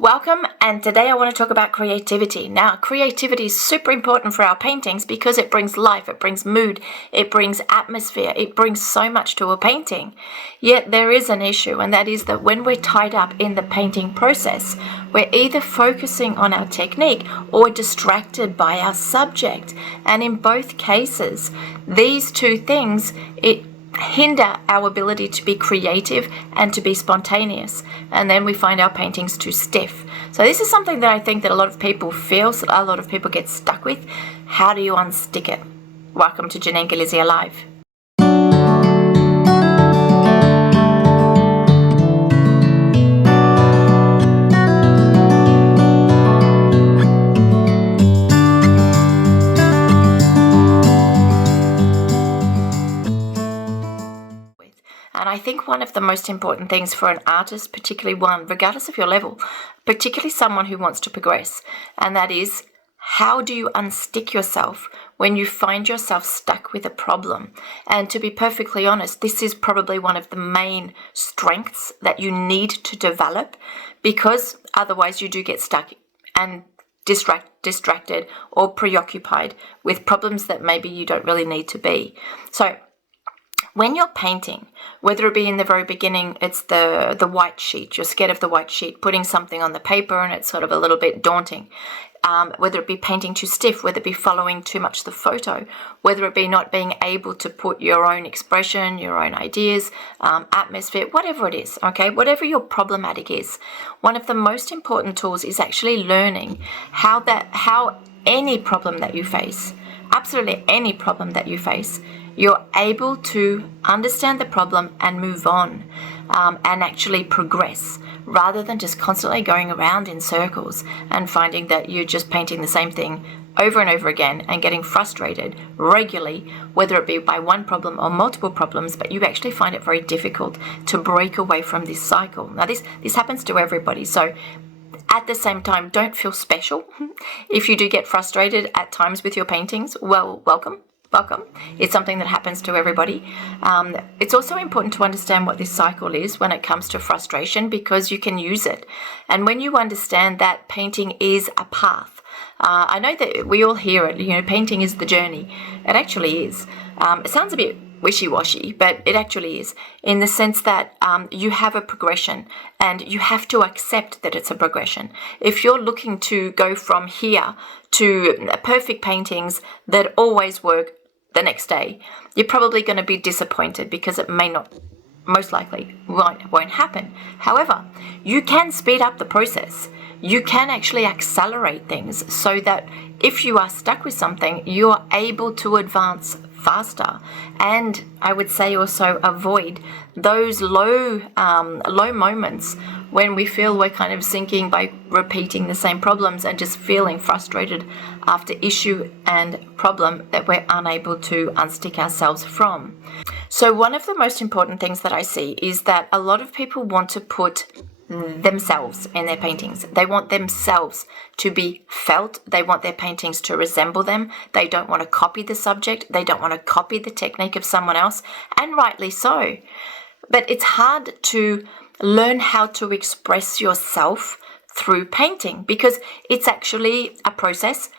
Welcome, and today I want to talk about creativity. Now, creativity is super important for our paintings because it brings life, it brings mood, it brings atmosphere, it brings so much to a painting. Yet there is an issue, and that is that when we're tied up in the painting process, we're either focusing on our technique or distracted by our subject. And in both cases, these two things, it hinder our ability to be creative and to be spontaneous, and then we find our paintings too stiff. So this is something that I think that a lot of people feel, so a lot of people get stuck with. How do you unstick it? Welcome to Janine Gallizia Live. And I think one of the most important things for an artist, particularly one, regardless of your level, particularly someone who wants to progress, and that is, how do you unstick yourself when you find yourself stuck with a problem? And to be perfectly honest, this is probably one of the main strengths that you need to develop, because otherwise you do get stuck and distracted or preoccupied with problems that maybe you don't really need to be. So when you're painting, whether it be in the very beginning, it's the white sheet, you're scared of the white sheet, putting something on the paper and it's sort of a little bit daunting. Whether it be painting too stiff, whether it be following too much the photo, whether it be not being able to put your own expression, your own ideas, atmosphere, whatever it is, okay, whatever your problematic is, one of the most important tools is actually learning how any problem that you face, absolutely any problem that you face, you're able to understand the problem and move on, and actually progress, rather than just constantly going around in circles and finding that you're just painting the same thing over and over again and getting frustrated regularly, whether it be by one problem or multiple problems, but you actually find it very difficult to break away from this cycle. Now, this happens to everybody, so at the same time, don't feel special if you do get frustrated at times with your paintings. Well, welcome. It's something that happens to everybody. It's also important to understand what this cycle is when it comes to frustration, because you can use it. And when you understand that painting is a path, I know that we all hear it, painting is the journey. It actually is. It sounds a bit wishy-washy, but it actually is, in the sense that you have a progression and you have to accept that it's a progression. If you're looking to go from here to perfect paintings that always work the next day, you're probably going to be disappointed, because it may not, most likely won't happen. However, you can speed up the process. You can actually accelerate things so that if you are stuck with something, you are able to advance faster, and I would say also avoid those low moments when we feel we're kind of sinking by repeating the same problems and just feeling frustrated after issue and problem that we're unable to unstick ourselves from. So one of the most important things that I see is that a lot of people want to put themselves in their paintings. They want themselves to be felt. They want their paintings to resemble them. They don't want to copy the subject. They don't want to copy the technique of someone else, and rightly so. But it's hard to learn how to express yourself through painting, because it's actually a process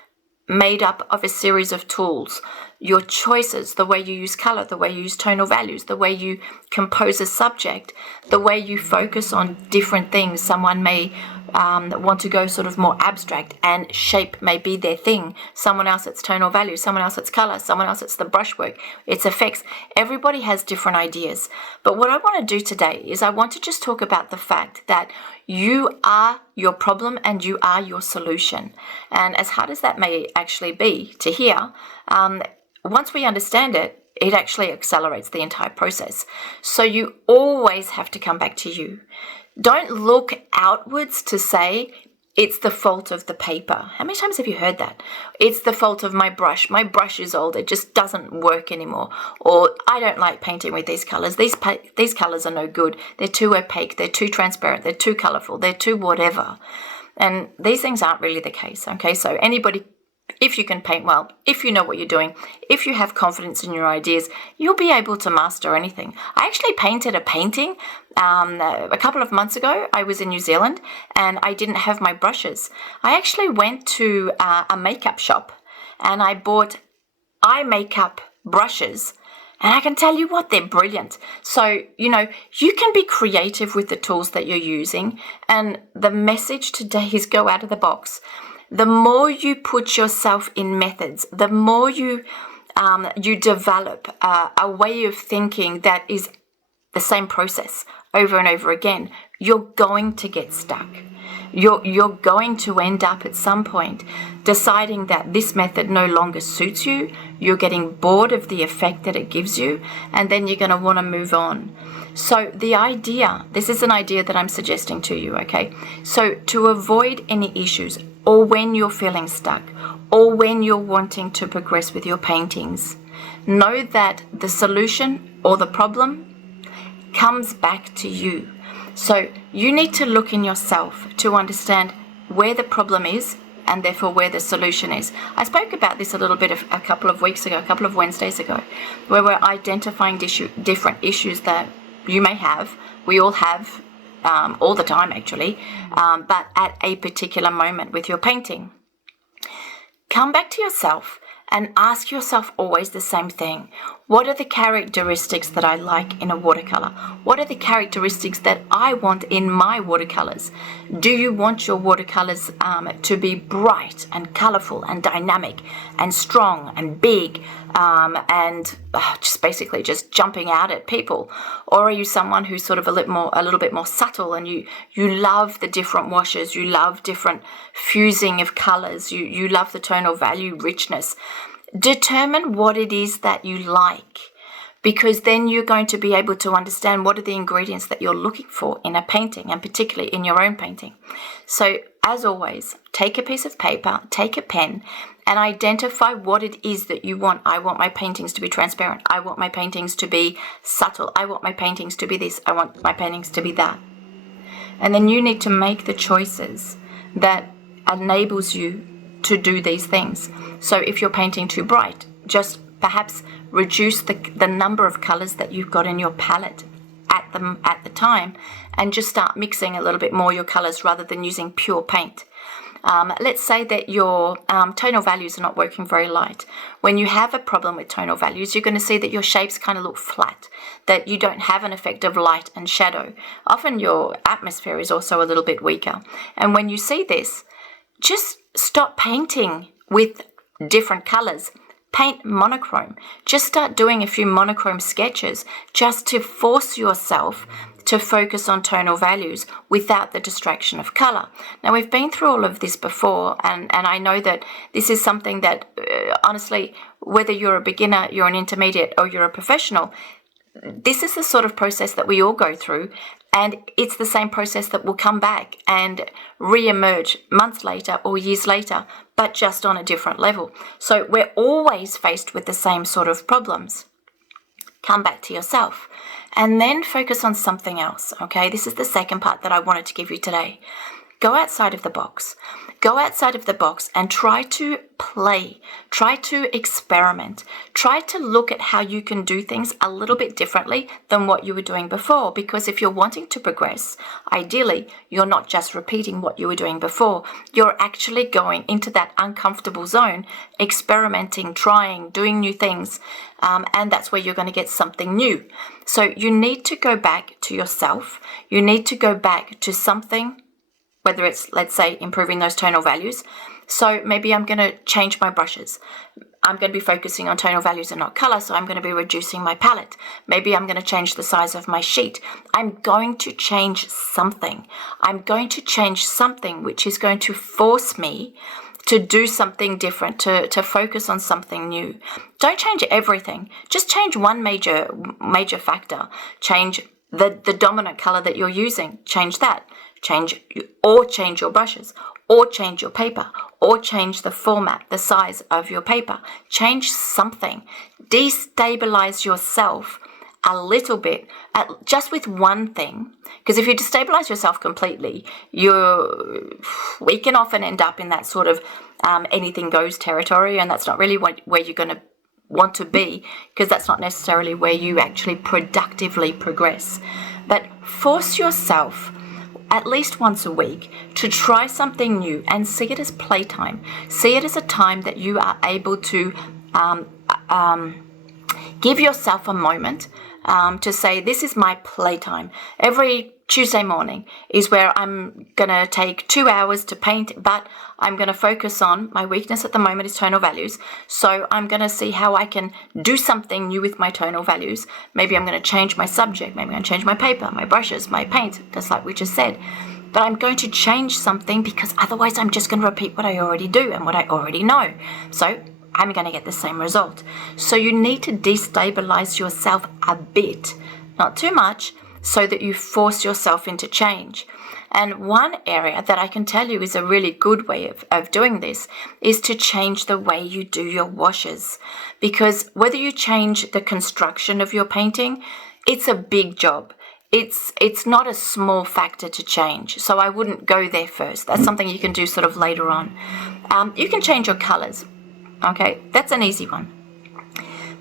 made up of a series of tools. Your choices, the way you use color, the way you use tonal values, the way you compose a subject, the way you focus on different things. Someone may want to go sort of more abstract, and shape may be their thing. Someone else, it's tonal values. Someone else, it's color. Someone else, it's the brushwork, it's effects. Everybody has different ideas. But what I want to do today is I want to just talk about the fact that you are your problem and you are your solution. And as hard as that may actually be to hear, once we understand it, it actually accelerates the entire process. So you always have to come back to you. Don't look outwards to say, it's the fault of the paper. How many times have you heard that? It's the fault of my brush. My brush is old. It just doesn't work anymore. Or I don't like painting with these colors. These colors are no good. They're too opaque. They're too transparent. They're too colorful. They're too whatever. And these things aren't really the case. Okay, so anybody if you can paint well, if you know what you're doing, if you have confidence in your ideas, you'll be able to master anything. I actually painted a painting a couple of months ago. I was in New Zealand and I didn't have my brushes. I actually went to a makeup shop and I bought eye makeup brushes. And I can tell you what, they're brilliant. So, you can be creative with the tools that you're using. And the message today is go out of the box. The more you put yourself in methods, the more you develop a way of thinking that is the same process over and over again, you're going to get stuck. You're going to end up at some point deciding that this method no longer suits you. You're getting bored of the effect that it gives you, and then you're going to want to move on. So this is an idea that I'm suggesting to you, okay? So to avoid any issues, or when you're feeling stuck, or when you're wanting to progress with your paintings, know that the solution or the problem comes back to you. So you need to look in yourself to understand where the problem is and therefore where the solution is. I spoke about this a little bit a couple of weeks ago, a couple of Wednesdays ago, where we're identifying different issues that you may have. We all have all the time actually, but at a particular moment with your painting. Come back to yourself and ask yourself always the same thing. What are the characteristics that I like in a watercolor? What are the characteristics that I want in my watercolors? Do you want your watercolors to be bright and colorful and dynamic and strong and big and just basically just jumping out at people? Or are you someone who's sort of a little bit more subtle, and you love the different washes, you love different fusing of colors, you love the tonal value richness? Determine what it is that you like, because then you're going to be able to understand what are the ingredients that you're looking for in a painting, and particularly in your own painting. So as always, take a piece of paper, take a pen, and identify what it is that you want. I want my paintings to be transparent. I want my paintings to be subtle. I want my paintings to be this. I want my paintings to be that. And then you need to make the choices that enables you to do these things. So if you're painting too bright, just perhaps reduce the number of colors that you've got in your palette at the time, and just start mixing a little bit more your colors rather than using pure paint. Let's say that your tonal values are not working very light. When you have a problem with tonal values, you're going to see that your shapes kind of look flat, that you don't have an effect of light and shadow. Often your atmosphere is also a little bit weaker. And when you see this, just stop painting with different colors. Paint monochrome. Just start doing a few monochrome sketches just to force yourself to focus on tonal values without the distraction of color. Now, we've been through all of this before, and I know that this is something that, honestly, whether you're a beginner, you're an intermediate, or you're a professional, this is the sort of process that we all go through, and it's the same process that will come back and re-emerge months later or years later, but just on a different level. So we're always faced with the same sort of problems. Come back to yourself and then focus on something else, okay? This is the second part that I wanted to give you today. Go outside of the box. Go outside of the box and try to play. Try to experiment. Try to look at how you can do things a little bit differently than what you were doing before. Because if you're wanting to progress, ideally, you're not just repeating what you were doing before. You're actually going into that uncomfortable zone, experimenting, trying, doing new things. And that's where you're going to get something new. So you need to go back to yourself. You need to go back to something, whether it's, let's say, improving those tonal values. So maybe I'm going to change my brushes. I'm going to be focusing on tonal values and not color, so I'm going to be reducing my palette. Maybe I'm going to change the size of my sheet. I'm going to change something. I'm going to change something which is going to force me to do something different, to focus on something new. Don't change everything. Just change one major factor. Change the dominant color that you're using. Change that. Change your brushes, or change your paper, or change the format, the size of your paper. Change something. Destabilize yourself a little bit, just with one thing, because if you destabilize yourself completely, we can often end up in that sort of anything goes territory, and that's not really where you're going to want to be, because that's not necessarily where you actually productively progress. But force yourself at least once a week to try something new and see it as playtime. See it as a time that you are able to give yourself a moment to say, this is my playtime. Every Tuesday morning is where I'm going to take 2 hours to paint, but I'm going to focus on my weakness at the moment is tonal values. So I'm going to see how I can do something new with my tonal values. Maybe I'm going to change my subject. Maybe I'm going to change my paper, my brushes, my paint, just like we just said. But I'm going to change something, because otherwise I'm just going to repeat what I already do and what I already know. So I'm going to get the same result. So you need to destabilize yourself a bit, not too much, so that you force yourself into change. And one area that I can tell you is a really good way of doing this is to change the way you do your washes. Because whether you change the construction of your painting, it's a big job. It's not a small factor to change. So I wouldn't go there first. That's something you can do sort of later on. You can change your colors. Okay, that's an easy one.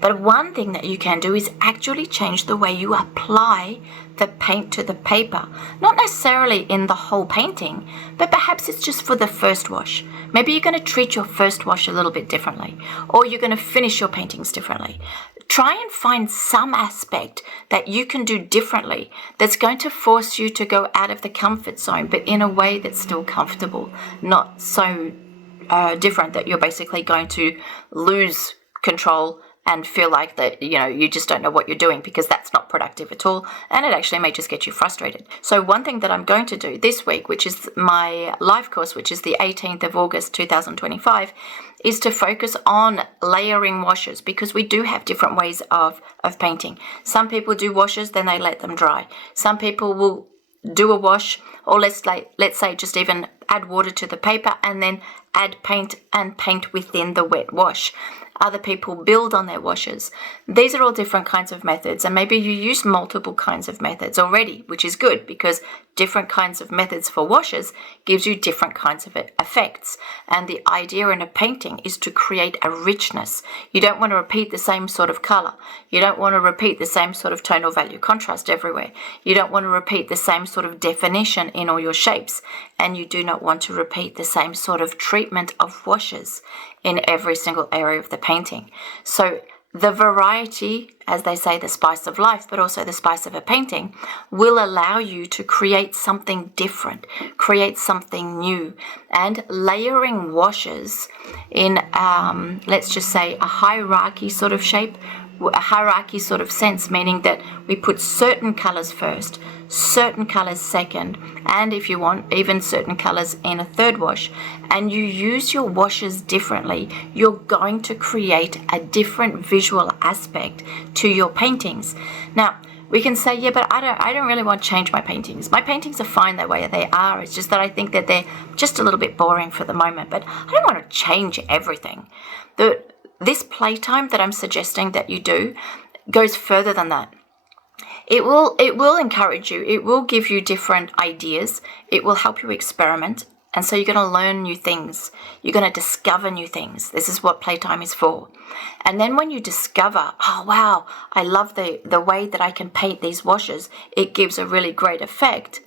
But one thing that you can do is actually change the way you apply the paint to the paper. Not necessarily in the whole painting, but perhaps it's just for the first wash. Maybe you're going to treat your first wash a little bit differently, or you're going to finish your paintings differently. Try and find some aspect that you can do differently that's going to force you to go out of the comfort zone, but in a way that's still comfortable, not so different that you're basically going to lose control and feel like that, you just don't know what you're doing, because that's not productive at all, and it actually may just get you frustrated. So one thing that I'm going to do this week, which is my live course, which is the 18th of August 2025, is to focus on layering washes, because we do have different ways of painting. Some people do washes, then they let them dry. Some people will do a wash, or let's say just even add water to the paper and then add paint and paint within the wet wash. Other people build on their washes. These are all different kinds of methods, and maybe you use multiple kinds of methods already, which is good, because different kinds of methods for washes gives you different kinds of effects. And the idea in a painting is to create a richness. You don't want to repeat the same sort of color. You don't want to repeat the same sort of tonal value contrast everywhere. You don't want to repeat the same sort of definition in all your shapes. And you do not want to repeat the same sort of treatment of washes in every single area of the painting. So the variety, as they say, the spice of life, but also the spice of a painting, will allow you to create something different, create something new. And layering washes in, let's just say, a hierarchy sort of shape, a hierarchy sort of sense, meaning that we put certain colors first, certain colors second, and if you want, even certain colors in a third wash, and you use your washes differently, you're going to create a different visual aspect to your paintings. Now, we can say, yeah, but I don't really want to change my paintings. My paintings are fine the way they are. It's just that I think that they're just a little bit boring for the moment, but I don't want to change everything. This playtime that I'm suggesting that you do goes further than that. It will encourage you. It will give you different ideas. It will help you experiment. And so you're going to learn new things. You're going to discover new things. This is what playtime is for. And then when you discover, oh, wow, I love the way that I can paint these washes. It gives a really great effect.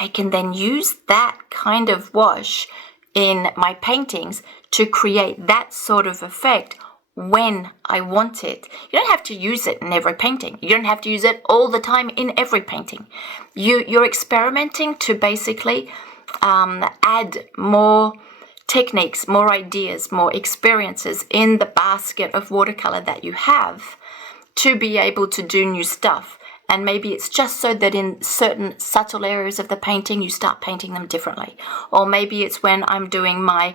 I can then use that kind of wash in my paintings to create that sort of effect when I want it. You don't have to use it in every painting. You don't have to use it all the time in every painting. You're experimenting to basically add more techniques, more ideas, more experiences in the basket of watercolor that you have to be able to do new stuff. And maybe it's just so that in certain subtle areas of the painting, you start painting them differently. Or maybe it's when I'm doing my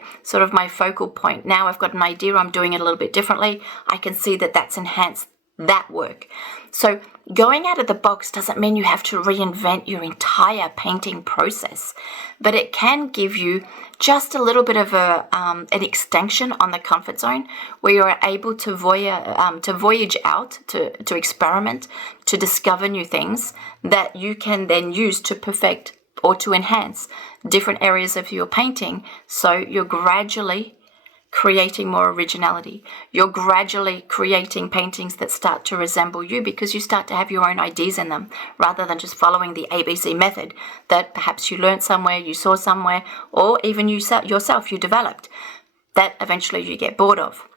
focal point. Now I've got an idea, I'm doing it a little bit differently. I can see that that's enhanced that work. So going out of the box doesn't mean you have to reinvent your entire painting process, but it can give you just a little bit of an extension on the comfort zone where you're able to voyage out, to experiment, to discover new things that you can then use to perfect or to enhance different areas of your painting. So you're gradually creating more originality. You're gradually creating paintings that start to resemble you because you start to have your own ideas in them rather than just following the ABC method that perhaps you learned somewhere, you saw somewhere, or even you yourself you developed that eventually you get bored of.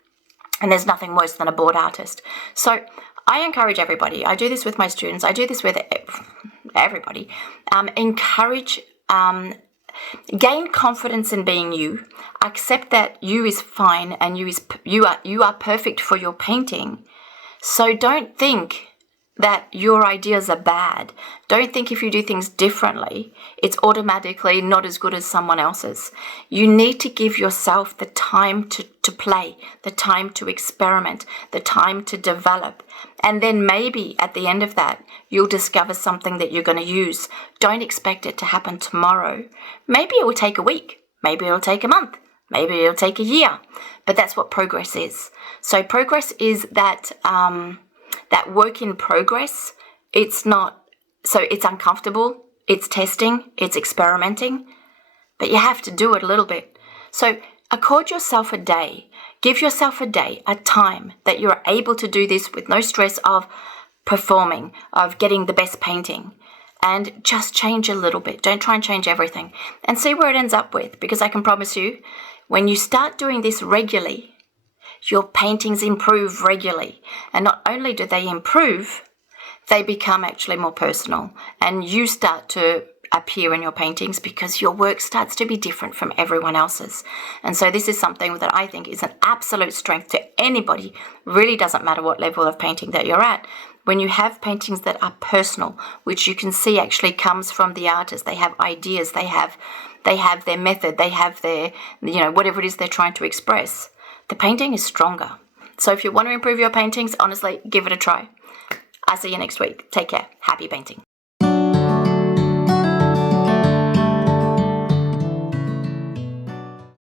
And there's nothing worse than a bored artist. So I encourage everybody. I do this with my students. I do this with everybody. Gain confidence in being you. Accept that you is fine and you are perfect for your painting. So don't think that your ideas are bad. Don't think if you do things differently, it's automatically not as good as someone else's. You need to give yourself the time to play, the time to experiment, the time to develop. And then maybe at the end of that, you'll discover something that you're going to use. Don't expect it to happen tomorrow. Maybe it will take a week. Maybe it'll take a month. Maybe it'll take a year. But that's what progress is. So progress is that work in progress. It's uncomfortable. It's testing. It's experimenting. But you have to do it a little bit. So accord yourself a day. Give yourself a day, a time that you're able to do this with no stress of performing, of getting the best painting. And just change a little bit. Don't try and change everything. And see where it ends up with. Because I can promise you, when you start doing this regularly, your paintings improve regularly. And not only do they improve, they become actually more personal. And you start to appear in your paintings because your work starts to be different from everyone else's. And so this is something that I think is an absolute strength to anybody. Really doesn't matter what level of painting that you're at. When you have paintings that are personal, which you can see actually comes from the artist, they have ideas, they have their method, they have their, whatever it is they're trying to express, the painting is stronger. So if you want to improve your paintings, honestly, give it a try. I'll see you next week. Take care. Happy painting.